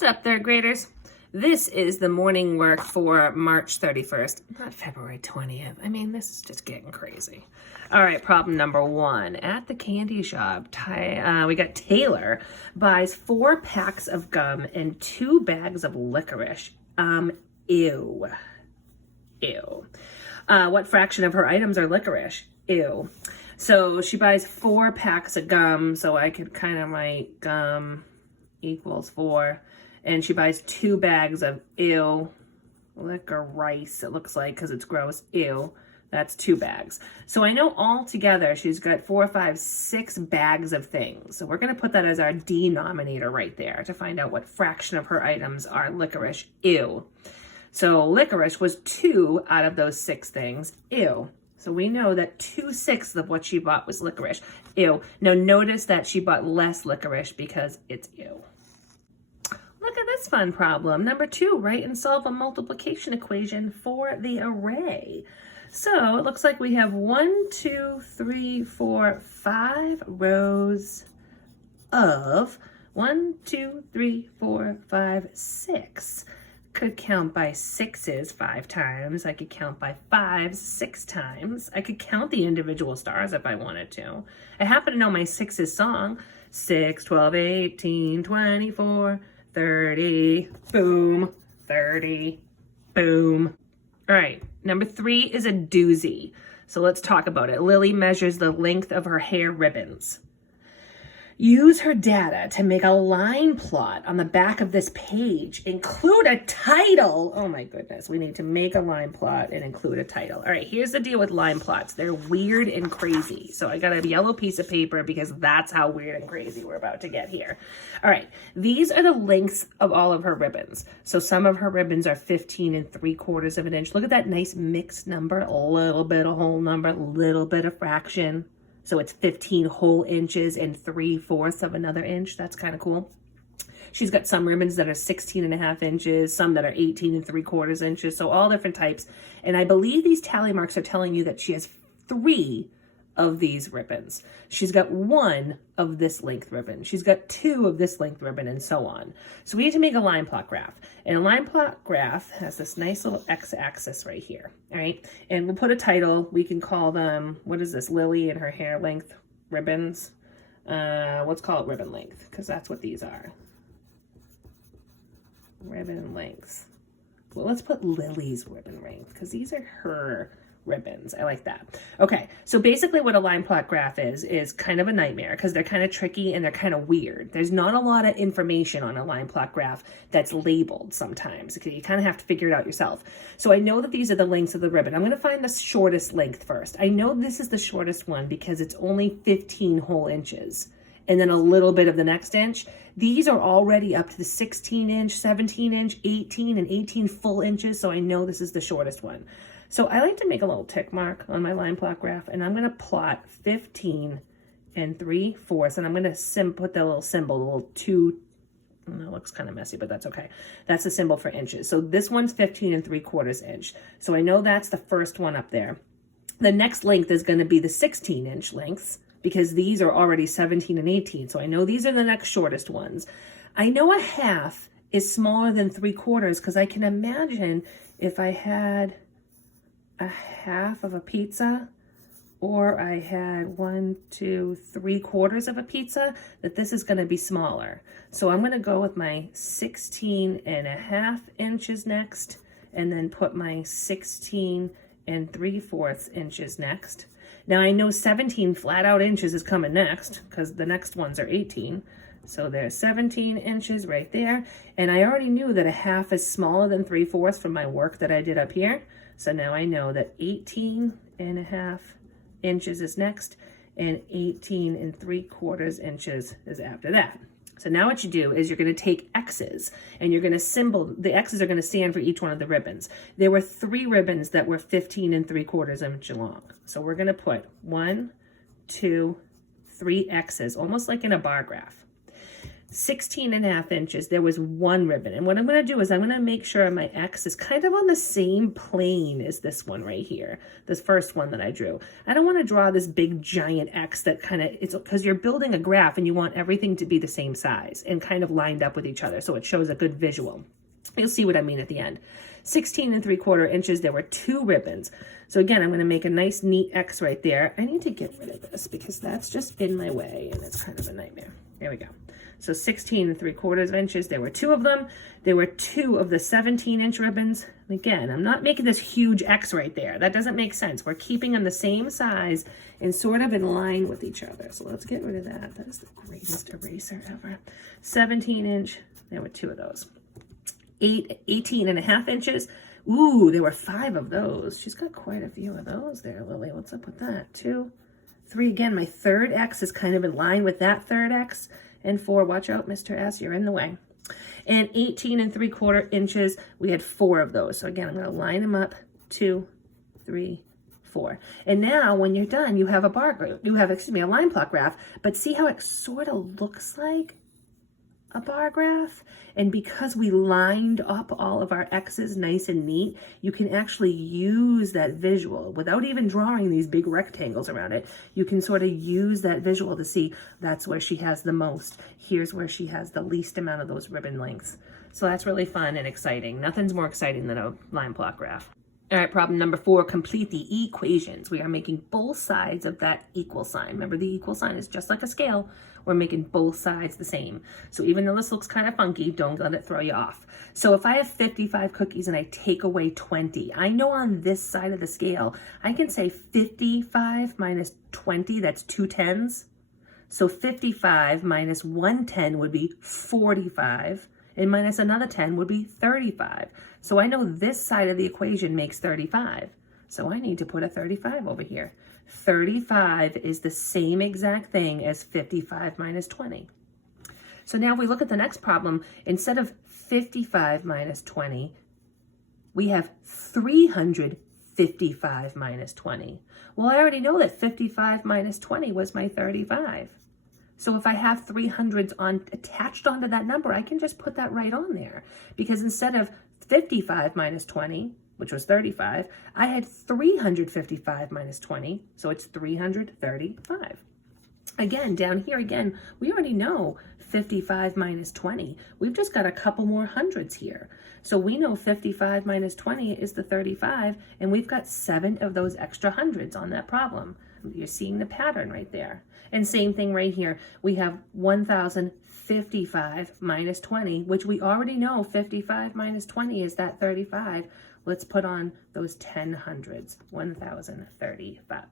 What's up, third graders? This is the morning work for March 31st, not February 20th. I mean, this is just getting crazy. All right, problem number one. At the candy shop, we got Taylor buys 4 packs of gum and 2 bags of licorice. Ew. Ew. What fraction of her items are licorice? Ew. So she buys 4 packs of gum, so I could kind of write gum equals 4. And she buys 2 bags of ew licorice, it looks like, because it's gross. Ew. That's 2 bags. So I know all together she's got 4, 5, 6 bags of things. So we're going to put that as our denominator right there to find out what fraction of her items are licorice. Ew. So licorice was 2 out of those 6 things. Ew. So we know that 2/6 of what she bought was licorice. Ew. Now notice that she bought less licorice because it's ew. Look at this fun problem. Number 2, write and solve a multiplication equation for the array. So it looks like we have 1, 2, 3, 4, 5 rows of 1, 2, 3, 4, 5, 6. Could count by 6s 5 times. I could count by 5s 6 times. I could count the individual stars if I wanted to. I happen to know my 6s song. 6, 12, 18, 24, 30, boom, 30, boom. All right, number 3 is a doozy. So let's talk about it. Lily measures the length of her hair ribbons. Use her data to make a line plot on the back of this page. Include a title. Oh my goodness, we need to make a line plot and include a title. All right, here's the deal with line plots. They're weird and crazy. So I got a yellow piece of paper because that's how weird and crazy we're about to get here. All right, these are the lengths of all of her ribbons. So some of her ribbons are 15 3/4 of an inch. Look at that nice mixed number, a little bit of whole number, a little bit of fraction. So it's 15 whole inches and 3/4 of another inch. That's kind of cool. She's got some ribbons that are 16.5 inches, some that are 18 3/4 inches. So all different types. And I believe these tally marks are telling you that she has 3 of these ribbons. She's got 1 of this length ribbon. She's got 2 of this length ribbon, and so on. So we need to make a line plot graph. And a line plot graph has this nice little x-axis right here. All right. And we'll put a title. We can call them, what is this? Lily and her hair length ribbons. Let's call it ribbon length, because that's what these are. Ribbon lengths. Well, let's put Lily's ribbon length, because these are her ribbons. I like that. Okay, so basically what a line plot graph is kind of a nightmare because they're kind of tricky and they're kind of weird. There's not a lot of information on a line plot graph that's labeled sometimes. Okay, you kind of have to figure it out yourself. So I know that these are the lengths of the ribbon. I'm going to find the shortest length first. I know this is the shortest one because it's only 15 whole inches and then a little bit of the next inch. These are already up to the 16 inch, 17 inch, 18 and 18 full inches. So I know this is the shortest one. So I like to make a little tick mark on my line plot graph, and I'm going to plot 15 3/4, and I'm going to put the little symbol, the little 2. It looks kind of messy, but that's okay. That's the symbol for inches. So this one's 15 3/4 inch. So I know that's the first one up there. The next length is going to be the 16 inch lengths because these are already 17 and 18. So I know these are the next shortest ones. I know a half is smaller than 3/4 because I can imagine if I had a half of a pizza or I had 1, 2, 3/4 of a pizza, that this is going to be smaller. So I'm going to go with my 16.5 inches next and then put my 16 3/4 inches next. Now I know 17 flat out inches is coming next because the next ones are 18. So there's 17 inches right there. And I already knew that a half is smaller than 3/4 from my work that I did up here. So now I know that 18.5 inches is next and 18 3/4 inches is after that. So now what you do is you're going to take X's and you're going to symbol, the X's are going to stand for each one of the ribbons. There were 3 ribbons that were 15 3/4 inch long. So we're going to put 1, 2, 3 X's, almost like in a bar graph. 16.5 inches, there was one ribbon. And what I'm going to do is I'm going to make sure my X is kind of on the same plane as this one right here, this first one that I drew. I don't want to draw this big giant X that kind of, it's because you're building a graph and you want everything to be the same size and kind of lined up with each other so it shows a good visual. You'll see what I mean at the end. 16.75 inches, there were two ribbons. So again, I'm going to make a nice neat X right there. I need to get rid of this because that's just in my way and it's kind of a nightmare. There we go. So 16.75 inches, there were two of them. There were two of the 17-inch ribbons. Again, I'm not making this huge X right there. That doesn't make sense. We're keeping them the same size and sort of in line with each other. So let's get rid of that. That is the greatest eraser ever. 17-inch, there were two of those. 18.5 inches. Ooh, there were 5 of those. She's got quite a few of those there, Lily. What's up with that? 2, 3. Again, my third X is kind of in line with that third X. And 4, watch out, Mr. S, you're in the way. And 18.75 inches, we had 4 of those. So again, I'm going to line them up, 2, 3, 4. And now when you're done, you have a bar graph, you have, a line plot graph, but see how it sort of looks like a bar graph? And because we lined up all of our X's nice and neat, you can actually use that visual without even drawing these big rectangles around it. You can sort of use that visual to see that's where she has the most. Here's where she has the least amount of those ribbon lengths. So that's really fun and exciting. Nothing's more exciting than a line plot graph. All right, problem number 4, complete the equations. We are making both sides of that equal sign. Remember, the equal sign is just like a scale. We're making both sides the same. So even though this looks kind of funky, don't let it throw you off. So if I have 55 cookies and I take away 20, I know on this side of the scale, I can say 55 minus 20, that's 2 tens. So 55 minus 1 10 would be 45. And minus another 10 would be 35. So I know this side of the equation makes 35. So I need to put a 35 over here. 35 is the same exact thing as 55 minus 20. So now if we look at the next problem, instead of 55 minus 20, we have 355 minus 20. Well, I already know that 55 minus 20 was my 35. So if I have 300s attached onto that number, I can just put that right on there. Because instead of 55 minus 20, which was 35, I had 355 minus 20, so it's 335. Again, down here again, we already know 55 minus 20. We've just got a couple more hundreds here. So we know 55 minus 20 is the 35, and we've got 7 of those extra hundreds on that problem. You're seeing the pattern right there. And same thing right here. We have 1,055 minus 20, which we already know 55 minus 20 is that 35. Let's put on those 10 hundreds, 1,035.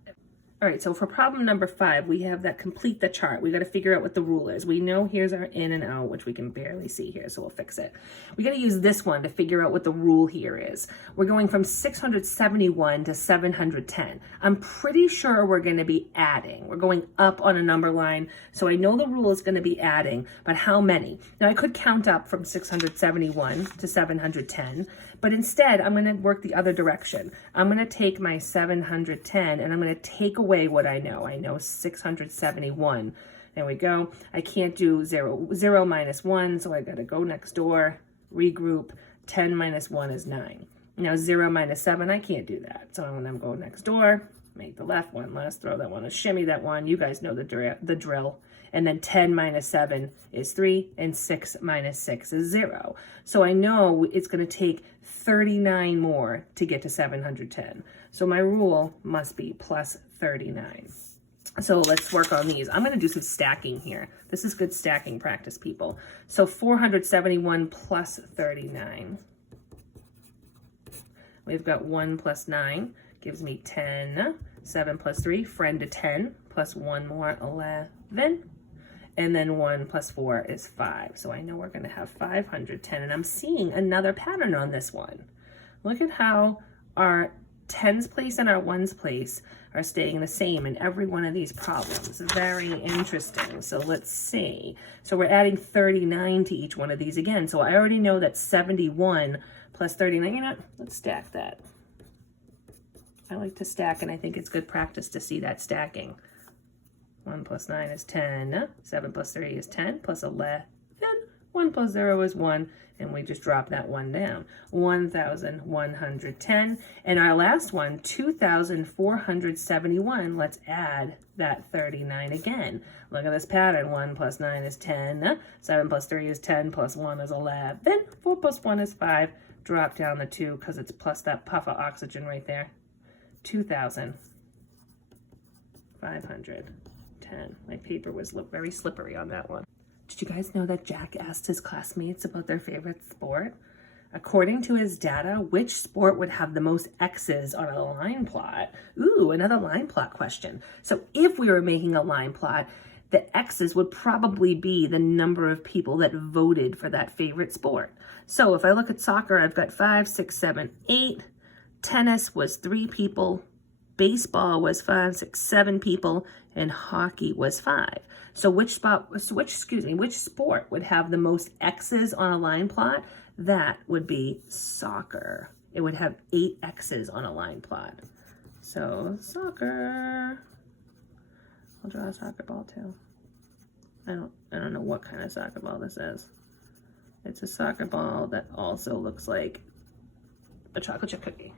All right, so for problem number 5, we have that complete the chart. We got to figure out what the rule is. We know here's our in and out, which we can barely see here, so we'll fix it. We got to use this one to figure out what the rule here is. We're going from 671 to 710. I'm pretty sure we're going to be adding. We're going up on a number line, so I know the rule is going to be adding, but how many? Now, I could count up from 671 to 710, but instead, I'm going to work the other direction. I'm going to take my 710 and I'm going to take away what I know. I know 671. There we go. I can't do 0 minus 1, so I got to go next door, regroup. 10 minus 1 is 9. Now 0 minus 7, I can't do that. So I'm going to go next door, make the left one less, throw that one, shimmy that one. You guys know the drill. And then 10 minus 7 is 3, and 6 minus 6 is 0. So I know it's going to take 39 more to get to 710. So my rule must be plus 39. So let's work on these. I'm going to do some stacking here. This is good stacking practice, people. So 471 plus 39. We've got 1 plus 9 gives me 10. 7 plus 3, friend to 10, plus 1 more, 11. And then 1 plus 4 is 5. So I know we're going to have 510. And I'm seeing another pattern on this one. Look at how our tens place and our ones place are staying the same in every one of these problems. Very interesting. So let's see. So we're adding 39 to each one of these again. So I already know that 71 plus 39. You know, let's stack that. I like to stack, and I think it's good practice to see that stacking. 1 plus 9 is 10. 7 plus 3 is 10, plus 11 1 plus 0 is 1, and we just drop that 1 down. 1,110. And our last one, 2,471. Let's add that 39 again. Look at this pattern. 1 plus 9 is 10. 7 plus 3 is 10, plus 1 is 11. 4 plus 1 is 5. Drop down the 2 because it's plus that puff of oxygen right there. 2,510. My paper was very slippery on that one. Did you guys know that Jack asked his classmates about their favorite sport? According to his data, which sport would have the most X's on a line plot? Ooh, another line plot question. So if we were making a line plot, the X's would probably be the number of people that voted for that favorite sport. So if I look at soccer, I've got 5, 6, 7, 8. Tennis was 3 people. Baseball was 5, 6, 7 people, and hockey was 5. So which sport would have the most X's on a line plot? That would be soccer. It would have 8 X's on a line plot. So soccer. I'll draw a soccer ball too. I don't know what kind of soccer ball this is. It's a soccer ball that also looks like a chocolate chip cookie.